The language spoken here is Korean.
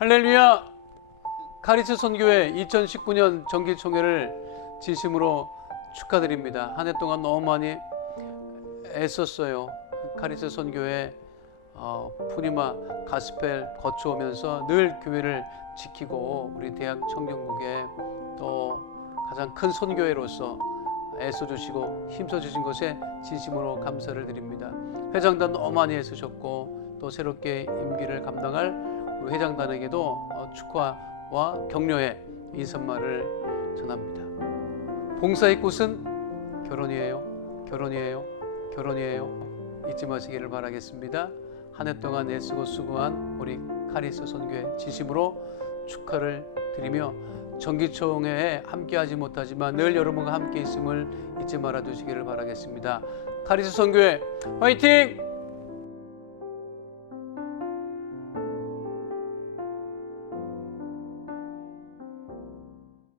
할렐루야! 카리스 선교회 2019년 정기총회를 진심으로 축하드립니다. 한 해 동안 너무 많이 애썼어요. 카리스 선교회 어, 푸니마 가스펠 거쳐오면서 늘 교회를 지키고 우리 대학 청년국에 또 가장 큰 선교회로서 애써주시고 힘써주신 것에 진심으로 감사를 드립니다. 회장단 너무 많이 애쓰셨고 또 새롭게 임기를 감당할 우리 회장단에게도 어, 축하와 격려의 인사말을 전합니다. 봉사의 꽃은 결혼이에요. 결혼이에요. 결혼이에요. 잊지 마시기를 바라겠습니다. 한 해 동안 애쓰고 수고한 우리 카리스 선교회 진심으로 축하를 드리며 정기총회에 함께하지 못하지만 늘 여러분과 함께 있음을 잊지 말아 주시기를 바라겠습니다. 카리스 선교회 화이팅!